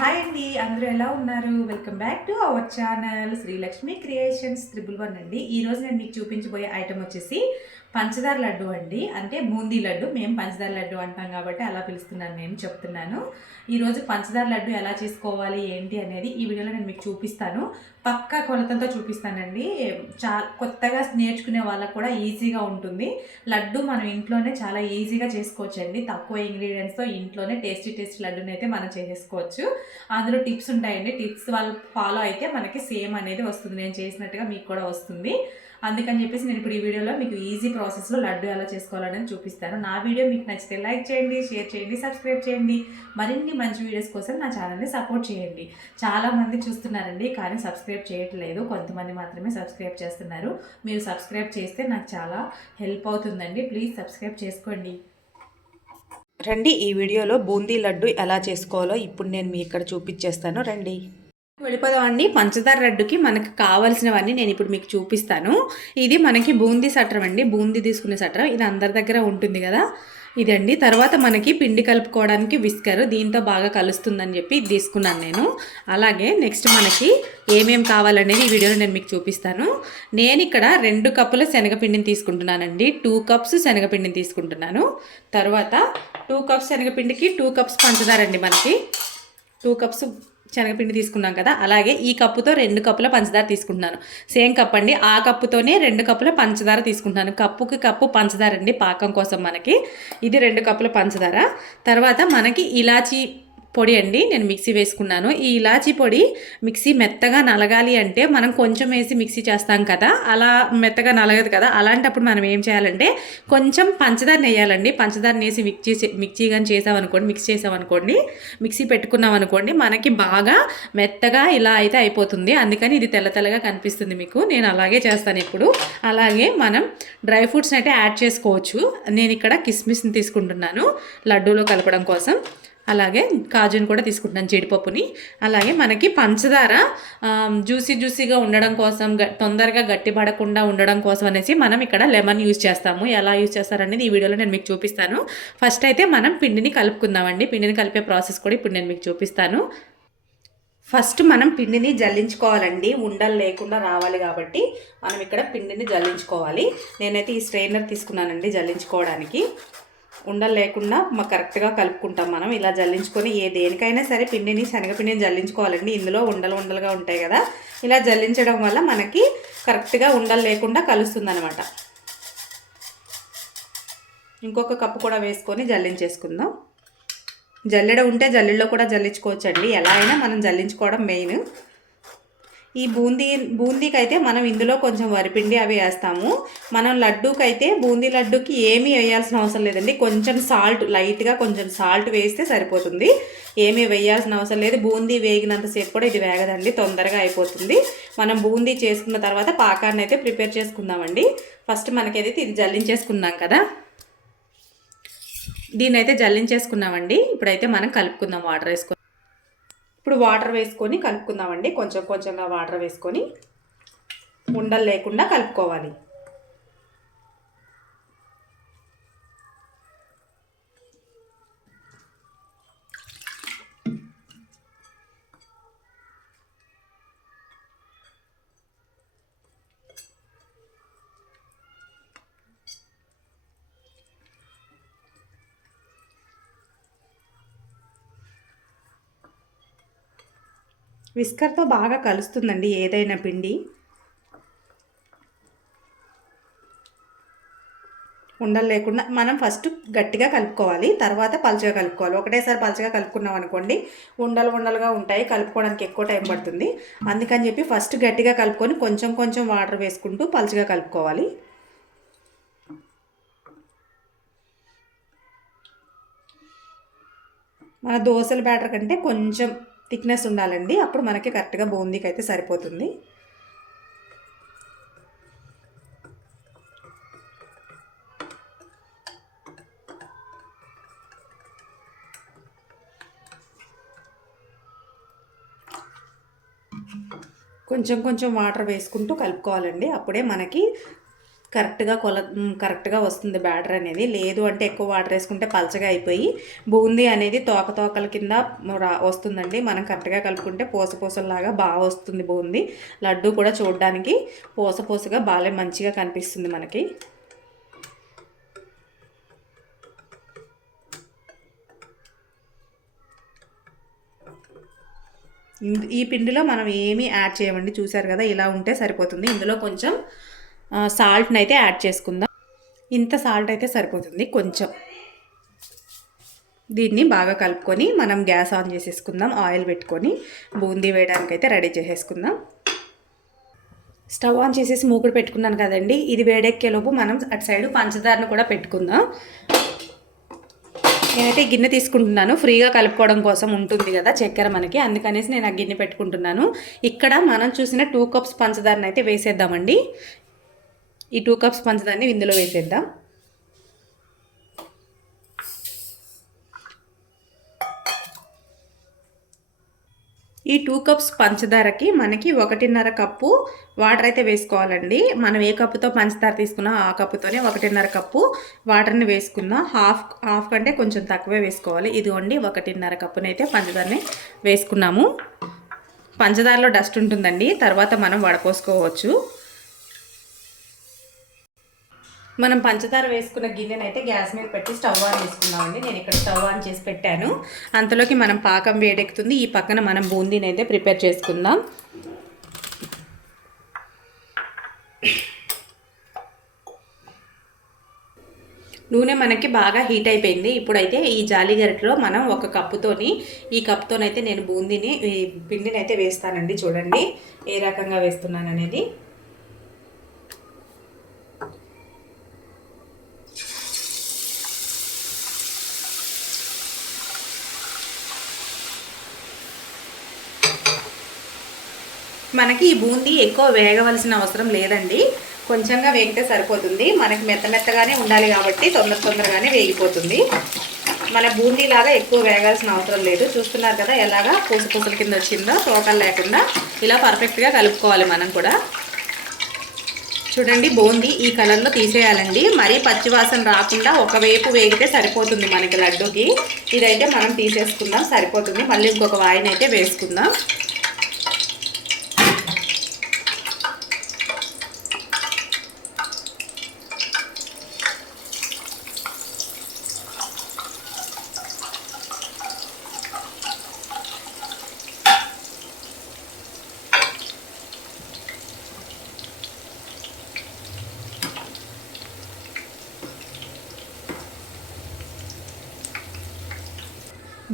Hi అండి, అందరూ ఎలా ఉన్నారు? Welcome back to our channel Srilakshmi creations 111 అండి. ఈరోజు నేను మీకు చూపించబోయే ఐటమ్ వచ్చేసి పంచదార లడ్డు అండి. అంటే బూందీ లడ్డు, మేము పంచదార లడ్డు అంటాం కాబట్టి అలా పిలుస్తున్నాను, నేను చెప్తున్నాను. ఈరోజు పంచదార లడ్డు ఎలా చేసుకోవాలి ఏంటి అనేది ఈ వీడియోలో నేను మీకు చూపిస్తాను. పక్కా కొలతలతో చూపిస్తానండి. కొత్తగా నేర్చుకునే వాళ్ళకు కూడా ఈజీగా ఉంటుంది. లడ్డు మనం ఇంట్లోనే చాలా ఈజీగా చేసుకోవచ్చండి. తక్కువ ఇంగ్రీడియంట్స్తో ఇంట్లోనే టేస్టీ లడ్డుని అయితే మనం చేసేసుకోవచ్చు. అందులో టిప్స్ ఉంటాయండి. టిప్స్ వాళ్ళు ఫాలో అయితే మనకి సేమ్ అనేది వస్తుంది. నేను చేసినట్టుగా మీకు కూడా వస్తుంది. అందుకని చెప్పేసి నేను ఇప్పుడు ఈ వీడియోలో మీకు ఈజీ ప్రాసెస్లో లడ్డు ఎలా చేసుకోవాలని చూపిస్తాను. నా వీడియో మీకు నచ్చితే లైక్ చేయండి, షేర్ చేయండి, సబ్స్క్రైబ్ చేయండి. మరిన్ని మంచి వీడియోస్ కోసం నా ఛానల్ని సపోర్ట్ చేయండి. చాలామంది చూస్తున్నారండి, కానీ సబ్స్క్రైబ్ చేయట్లేదు. కొంతమంది మాత్రమే సబ్స్క్రైబ్ చేస్తున్నారు. మీరు సబ్స్క్రైబ్ చేస్తే నాకు చాలా హెల్ప్ అవుతుందండి. ప్లీజ్ సబ్స్క్రైబ్ చేసుకోండి. రండి, ఈ వీడియోలో బూందీ లడ్డు ఎలా చేసుకోవాలో ఇప్పుడు నేను మీ ఇక్కడ చూపించేస్తాను. రండి, వెళ్ళిపోదామండి. పంచదార లడ్డుకి మనకు కావాల్సినవన్నీ నేను ఇప్పుడు మీకు చూపిస్తాను. ఇది మనకి బూందీ సట్రం అండి, బూందీ తీసుకునే సట్రం. ఇది అందరి దగ్గర ఉంటుంది కదా, ఇదండి. తర్వాత మనకి పిండి కలుపుకోవడానికి విస్కర్, దీంతో బాగా కలుస్తుందని చెప్పి ఇది తీసుకున్నాను నేను. అలాగే నెక్స్ట్ మనకి ఏమేమి కావాలనేది ఈ వీడియోలో నేను మీకు చూపిస్తాను. నేను ఇక్కడ 2 కప్పుల శనగపిండిని తీసుకుంటున్నానండి. 2 కప్స్ శనగపిండిని తీసుకుంటున్నాను. తర్వాత 2 కప్స్ శనగపిండికి 2 కప్స్ పంచదార అండి. మనకి 2 కప్స్ శనగపిండి తీసుకున్నాం కదా, అలాగే ఈ కప్పుతో 2 కప్పుల పంచదార తీసుకుంటున్నాను. సేమ్ కప్ అండి, ఆ కప్పుతోనే 2 కప్పుల పంచదార తీసుకుంటున్నాను. కప్పుకి కప్పు పంచదార అండి పాకం కోసం మనకి. ఇది 2 కప్పుల పంచదార. తర్వాత మనకి ఇలాచీ పొడి అండి, నేను మిక్సీ వేసుకున్నాను. ఈ ఇలాచీ పొడి మిక్సీ మెత్తగా నలగాలి అంటే మనం కొంచెం వేసి మిక్సీ చేస్తాం కదా, అలా మెత్తగా నలగదు కదా. అలాంటప్పుడు మనం ఏం చేయాలంటే కొంచెం పంచదార వేయాలండి. పంచదార వేసి మిక్సీ కానీ చేసామనుకోండి, మిక్సీ పెట్టుకున్నాం అనుకోండి, మనకి బాగా మెత్తగా ఇలా అయితే అయిపోతుంది. అందుకని ఇది తెల్లగా కనిపిస్తుంది మీకు. నేను అలాగే చేస్తాను ఇప్పుడు. అలాగే మనం డ్రై ఫ్రూట్స్ని అయితే యాడ్ చేసుకోవచ్చు. నేను ఇక్కడ కిస్మిస్ని తీసుకుంటున్నాను లడ్డూలో కలపడం కోసం. అలాగే కాజుని కూడా తీసుకుంటున్నాను, జీడిపప్పుని. అలాగే మనకి పంచదార జ్యూసీగా ఉండడం కోసం, తొందరగా గట్టిపడకుండా ఉండడం కోసం అనేసి మనం ఇక్కడ లెమన్ యూజ్ చేస్తాము. ఎలా యూజ్ చేస్తారనేది ఈ వీడియోలో నేను మీకు చూపిస్తాను. ఫస్ట్ అయితే మనం పిండిని కలుపుకుందామండి. పిండిని కలిపే ప్రాసెస్ కూడా ఇప్పుడు నేను మీకు చూపిస్తాను. ఫస్ట్ మనం పిండిని జల్లించుకోవాలండి, ఉండలు లేకుండా రావాలి కాబట్టి మనం ఇక్కడ పిండిని జల్లించుకోవాలి. నేనైతే ఈ స్ట్రెయినర్ తీసుకున్నానండి జల్లించుకోవడానికి. ఉండలు లేకుండా కరెక్ట్గా కలుపుకుంటాం మనం. ఇలా జల్లించుకొని దేనికైనా సరే పిండిని, శనగపిండిని జల్లించుకోవాలండి. ఇందులో ఉండలుగా ఉంటాయి కదా, ఇలా జల్లించడం వల్ల మనకి కరెక్ట్గా ఉండలు లేకుండా కలుస్తుంది అనమాట. ఇంకొక కప్పు కూడా వేసుకొని జల్లించేసుకుందాం. జల్లెడ ఉంటే జల్లెడలో కూడా జల్లించుకోవచ్చండి. ఎలా అయినా మనం జల్లించుకోవడం మెయిన్. ఈ బూందీకి అయితే మనం ఇందులో కొంచెం వరిపిండి అవి వేస్తాము. మనం లడ్డూకి అయితే, బూందీ లడ్డూకి ఏమీ వేయాల్సిన అవసరం లేదండి. కొంచెం సాల్ట్, లైట్గా కొంచెం సాల్ట్ వేస్తే సరిపోతుంది. ఏమీ వేయాల్సిన అవసరం లేదు. బూందీ వేగినంతసేపు కూడా ఇది వేగదండి, తొందరగా అయిపోతుంది. మనం బూందీ చేసుకున్న తర్వాత పాకాన్ని అయితే ప్రిపేర్ చేసుకుందామండి. ఫస్ట్ మనకైతే ఇది జల్లించేసుకున్నాం కదా, దీన్ని అయితే జల్లించేసుకున్నామండి. ఇప్పుడైతే మనం కలుపుకుందాం వాటర్ వేసుకొని. ఇప్పుడు వాటర్ వేసుకొని కలుపుకుందామండి. కొంచెంగా వాటర్ వేసుకొని ఉండలు లేకుండా కలుపుకోవాలి. విస్కర్తో బాగా కలుస్తుందండి ఏదైనా పిండి. ఉండలు లేకుండా మనం ఫస్ట్ గట్టిగా కలుపుకోవాలి, తర్వాత పలుచగా కలుపుకోవాలి. ఒకటేసారి పలుచగా కలుపుకున్నాం అనుకోండి, ఉండలుగా ఉంటాయి, కలుపుకోవడానికి ఎక్కువ టైం పడుతుంది. అందుకని చెప్పి ఫస్ట్ గట్టిగా కలుపుకొని కొంచెం వాటర్ వేసుకుంటూ పలుచగా కలుపుకోవాలి. మన దోశల బ్యాటర్ కంటే కొంచెం థిక్నెస్ ఉండాలండి, అప్పుడు మనకి కరెక్ట్గా బూందీకి అయితే సరిపోతుంది. కొంచెం వాటర్ వేసుకుంటూ కలుపుకోవాలండి, అప్పుడే మనకి కరెక్ట్గా వస్తుంది బ్యాటర్ అనేది. లేదు అంటే ఎక్కువ వాటర్ వేసుకుంటే పలచగా అయిపోయి బూందీ అనేది తోకల కింద వస్తుందండి. మనం కరెక్ట్గా కలుపుకుంటే పూసలాగా బాగా వస్తుంది బూందీ. లడ్డు కూడా చూడడానికి పూసగా బాగా మంచిగా కనిపిస్తుంది మనకి. ఈ పిండిలో మనం ఏమీ యాడ్ చేయమండి, చూసారు కదా, ఇలా ఉంటే సరిపోతుంది. ఇందులో కొంచెం సాల్ట్ని అయితే యాడ్ చేసుకుందాం. ఇంత సాల్ట్ అయితే సరిపోతుంది కొంచెం. దీన్ని బాగా కలుపుకొని మనం గ్యాస్ ఆన్ చేసేసుకుందాం. ఆయిల్ పెట్టుకొని బూందీ వేయడానికి అయితే రెడీ చేసేసుకుందాం. స్టవ్ ఆన్ చేసేసి మూకుడు పెట్టుకున్నాను కదండి. ఇది వేడెక్కేలోపు మనం అటు సైడ్ పంచదారను కూడా పెట్టుకుందాం. నేనైతే గిన్నె తీసుకుంటున్నాను, ఫ్రీగా కలుపుకోవడం కోసం ఉంటుంది కదా చక్కెర మనకి, అందుకనేసి నేను ఆ గిన్నె పెట్టుకుంటున్నాను. ఇక్కడ మనం చూసిన 2 కప్స్ పంచదారని అయితే వేసేద్దామండి. ఈ 2 కప్స్ పంచదారని ఇందులో వేసేద్దాం. ఈ 2 కప్స్ పంచదారకి మనకి 1.5 కప్పు వాటర్ అయితే వేసుకోవాలండి. మనం ఏ కప్పుతో పంచదార తీసుకున్నా ఆ కప్పుతోనే 1.5 కప్పు వాటర్ని వేసుకుందాం. హాఫ్ కంటే కొంచెం తక్కువే వేసుకోవాలి. ఇదిగోండి 1.5 కప్పునైతే పంచదారని వేసుకున్నాము. పంచదారలో డస్ట్ ఉంటుందండి, తర్వాత మనం వడపోసుకోవచ్చు. మనం పంచదార వేసుకున్న గిన్నెని అయితే గ్యాస్ మీద పెట్టి స్టవ్ ఆన్ చేసుకున్నామండి. నేను ఇక్కడ స్టవ్ ఆన్ చేసి పెట్టాను. అంతలోకి మనం పాకం వేడెక్కుతుంది. ఈ పక్కన మనం బూందీని అయితే ప్రిపేర్ చేసుకుందాం. నూనె మనకి బాగా హీట్ అయిపోయింది. ఇప్పుడైతే ఈ జాలి గరిటెలో మనం ఈ కప్పుతోనైతే నేను పిండిని అయితే వేస్తానండి. చూడండి ఏ రకంగా వేస్తున్నాను అనేది. మనకి ఈ బూందీ ఎక్కువ వేగవలసిన అవసరం లేదండి, కొంచెంగా వేగితే సరిపోతుంది. మనకి మెత్తగానే ఉండాలి కాబట్టి తొందరగానే వేగిపోతుంది. మన బూందీ లాగా ఎక్కువ వేగాల్సిన అవసరం లేదు. చూస్తున్నారు కదా ఎలాగా పూసల కింద వచ్చిందో, తోకలు లేకుండా ఇలా పర్ఫెక్ట్గా కలుపుకోవాలి మనం కూడా. చూడండి బూందీ ఈ కలర్లో తీసేయాలండి. మరీ పచ్చివాసన రాకుండా ఒకవైపు వేగితే సరిపోతుంది మనకి లడ్డూకి. ఇదైతే మనం తీసేసుకుందాం, సరిపోతుంది. మళ్ళీ ఇంకొక వాయిని అయితే వేసుకుందాం.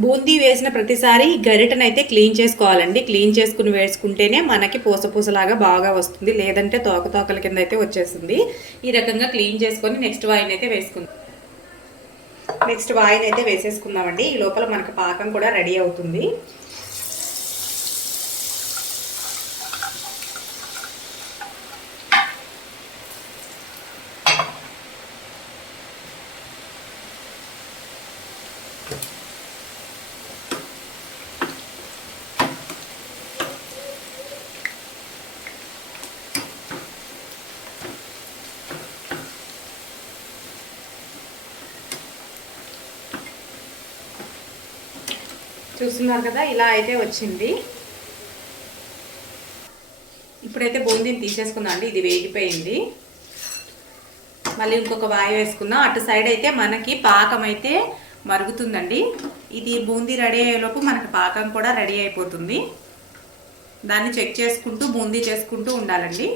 బూందీ వేసిన ప్రతిసారి గరిటనైతే క్లీన్ చేసుకోవాలండి. క్లీన్ చేసుకుని వేసుకుంటేనే మనకి పూసలాగా బాగా వస్తుంది, లేదంటే తోకల కింద అయితే వచ్చేస్తుంది. ఈ రకంగా క్లీన్ చేసుకొని నెక్స్ట్ వాయిన్ అయితే వేసేసుకుందామండి. ఈ లోపల మనకి పాకం కూడా రెడీ అవుతుంది. చూస్తున్నారు కదా ఇలా అయితే వచ్చింది. ఇప్పుడైతే బూందీని తీసేసుకుందాం అండి. ఇది వేగిపోయింది. మళ్ళీ ఇంకొక వాయి వేసుకుందాం. అటు సైడ్ అయితే మనకి పాకం అయితే మరుగుతుందండి. ఇది బూందీ రెడీ అయ్యేలోపు మనకి పాకం కూడా రెడీ అయిపోతుంది. దాన్ని చెక్ చేసుకుంటూ బూందీ చేసుకుంటూ ఉండాలండి.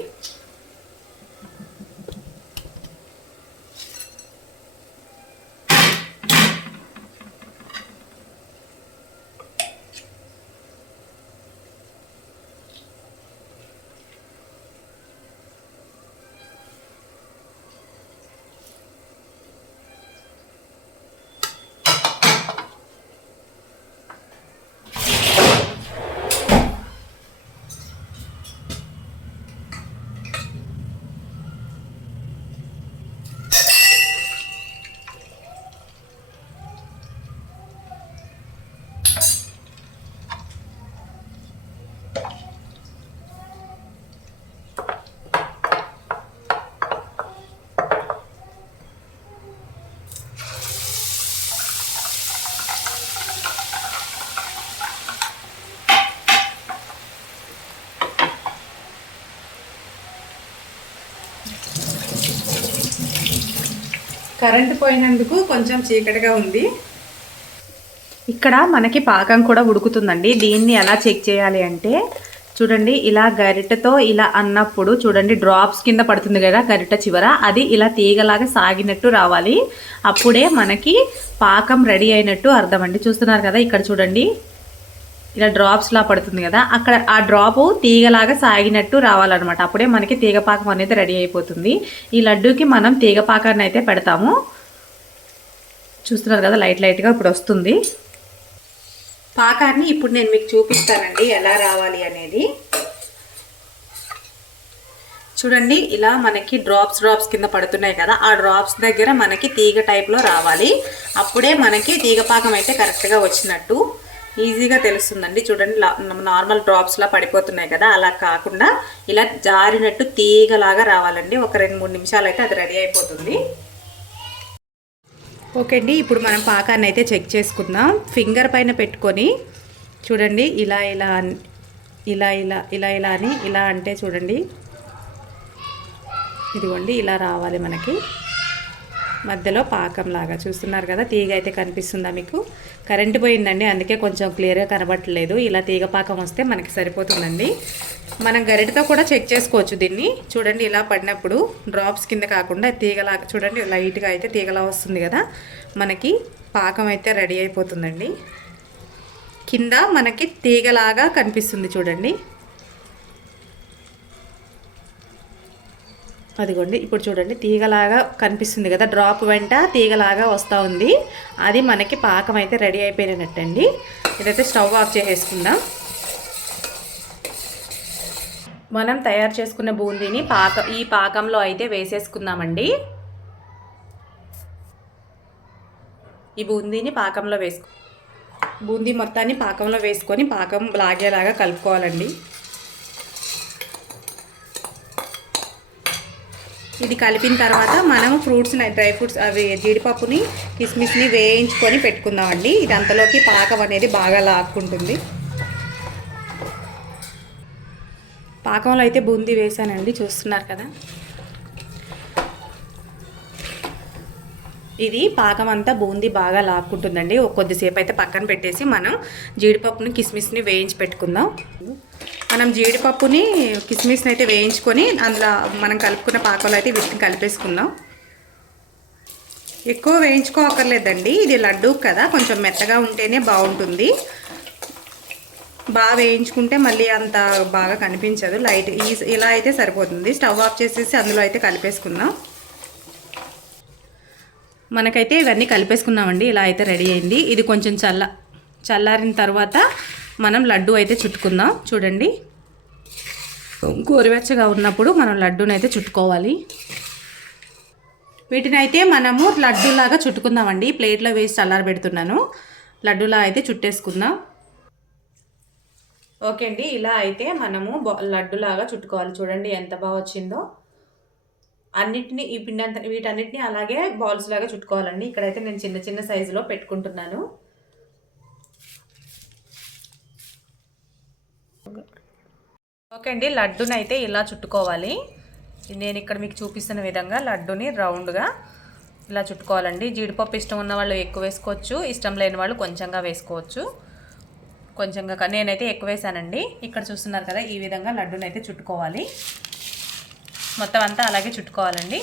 కరెంటు పోయినందుకు కొంచెం చీకటిగా ఉంది. ఇక్కడ మనకి పాకం కూడా ఉడుకుతుందండి. దీన్ని ఎలా చెక్ చేయాలి అంటే చూడండి, ఇలా గరిటెతో ఇలా అన్నప్పుడు చూడండి డ్రాప్స్ కింద పడుతుంది కదా గరిటె చివర, అది ఇలా తీగలాగా సాగినట్టు రావాలి. అప్పుడే మనకి పాకం రెడీ అయినట్టు అర్థం అండి. చూస్తున్నారు కదా ఇక్కడ చూడండి ఇలా డ్రాప్స్లా పడుతుంది కదా, అక్కడ ఆ డ్రాపు తీగలాగా సాగినట్టు రావాలన్నమాట. అప్పుడే మనకి తీగపాకం అనేది రెడీ అయిపోతుంది. ఈ లడ్డూకి మనం తీగపాకాన్ని అయితే పెడతాము. చూస్తున్నారు కదా లైట్గా ఇప్పుడు వస్తుంది పాకాన్ని. ఇప్పుడు నేను మీకు చూపిస్తానండి ఎలా రావాలి అనేది. చూడండి ఇలా మనకి డ్రాప్స్ కింద పడుతున్నాయి కదా, ఆ డ్రాప్స్ దగ్గర మనకి తీగ టైప్లో రావాలి. అప్పుడే మనకి తీగపాకం అయితే కరెక్ట్గా వచ్చినట్టు ఈజీగా తెలుస్తుందండి. చూడండి నార్మల్ డ్రాప్స్లా పడిపోతున్నాయి కదా, అలా కాకుండా ఇలా జారినట్టు తీగలాగా రావాలండి. ఒక 2-3 నిమిషాలు అయితే అది రెడీ అయిపోతుంది. ఓకే అండి, ఇప్పుడు మనం పాకాన్ని అయితే చెక్ చేసుకుందాం. ఫింగర్ పైన పెట్టుకొని చూడండి ఇలా ఇలా ఇలా ఇలా ఇలా ఇలా అని ఇలా అంటే చూడండి ఇదిగోండి ఇలా రావాలి మనకి మధ్యలో పాకంలాగా. చూస్తున్నారు కదా తీగ అయితే కనిపిస్తుందా మీకు? కరెంటు పోయిందండి అందుకే కొంచెం క్లియర్గా కనబట్టలేదు. ఇలా తీగ పాకం వస్తే మనకి సరిపోతుందండి. మనం గరిటతో కూడా చెక్ చేసుకోవచ్చు దీన్ని. చూడండి ఇలా పడినప్పుడు డ్రాప్స్ కింద కాకుండా తీగలాగా చూడండి లైట్గా అయితే తీగలా వస్తుంది కదా, మనకి పాకం అయితే రెడీ అయిపోతుందండి. కింద మనకి తీగలాగా కనిపిస్తుంది చూడండి. అదిగోండి ఇప్పుడు చూడండి తీగలాగా కనిపిస్తుంది కదా, డ్రాప్ వెంట తీగలాగా వస్తూ ఉంది. అది మనకి పాకం అయితే రెడీ అయిపోయినట్టండి. ఇదైతే స్టవ్ ఆఫ్ చేసేసుకుందాం. మనం తయారు చేసుకున్న బూందీని ఈ పాకంలో అయితే వేసేసుకుందామండి. ఈ బూందీని పాకంలో బూందీ మొత్తాన్ని పాకంలో వేసుకొని పాకం లాగేలాగా కలుపుకోవాలండి. ఇది కలిపిన తర్వాత మనం డ్రై ఫ్రూట్స్ అవి జీడిపప్పుని కిస్మిస్ని వేయించుకొని పెట్టుకుందామండి. ఇది అంతలోకి పాకం అనేది బాగా లాక్కుంటుంది. పాకంలో అయితే బూందీ వేసానండి, చూస్తున్నారు కదా. ఇది పాకం అంతా బూందీ బాగా లాక్కుంటుందండి. కొద్దిసేపు అయితే పక్కన పెట్టేసి మనం జీడిపప్పుని కిస్మిస్ని వేయించి పెట్టుకుందాం. మనం జీడిపప్పుని కిస్మిస్ని అయితే వేయించుకొని అందులో మనం కలుపుకున్న పాకంలో అయితే వీటిని కలిపేసుకుందాం. ఎక్కువ వేయించుకోవక్కర్లేదండి, ఇది లడ్డూ కదా, కొంచెం మెత్తగా ఉంటేనే బాగుంటుంది. బాగా వేయించుకుంటే మళ్ళీ అంత బాగా కనిపించదు. ఇలా అయితే సరిపోతుంది. స్టవ్ ఆఫ్ చేసేసి అందులో అయితే కలిపేసుకుందాం. మనకైతే ఇవన్నీ కలిపేసుకున్నామండి. ఇలా అయితే రెడీ అయింది. ఇది కొంచెం చల్లారిన తర్వాత మనం లడ్డు అయితే చుట్టుకుందాం. చూడండి గోరువెచ్చగా ఉన్నప్పుడు మనం లడ్డూని అయితే చుట్టుకోవాలి. వీటిని అయితే మనము లడ్డూలాగా చుట్టుకుందామండి. ప్లేట్లో వేసి చల్లారబెడుతున్నాను. లడ్డూలా అయితే చుట్టేసుకుందాం. ఓకే అండి, ఇలా అయితే మనము లడ్డూలాగా చుట్టుకోవాలి. చూడండి ఎంత బాగా వచ్చిందో. అన్నిటినీ ఈ పిండి వీటన్నిటిని అలాగే బాల్స్ లాగా చుట్టుకోవాలండి. ఇక్కడైతే నేను చిన్న చిన్న సైజులో పెట్టుకుంటున్నాను. ఓకే అండి, లడ్డూని అయితే ఇలా చుట్టుకోవాలి. నేను ఇక్కడ మీకు చూపిస్తున్న విధంగా లడ్డూని రౌండ్గా ఇలా చుట్టుకోవాలండి. జీడిపప్పు ఇష్టం ఉన్న వాళ్ళు ఎక్కువ వేసుకోవచ్చు, ఇష్టం లేని వాళ్ళు కొంచెంగా వేసుకోవచ్చు. కొంచెంగా నేనైతే ఎక్కువ వేసానండి. ఇక్కడ చూస్తున్నారు కదా, ఈ విధంగా లడ్డూని అయితే చుట్టుకోవాలి. మొత్తం అంతా అలాగే చుట్టుకోవాలండి.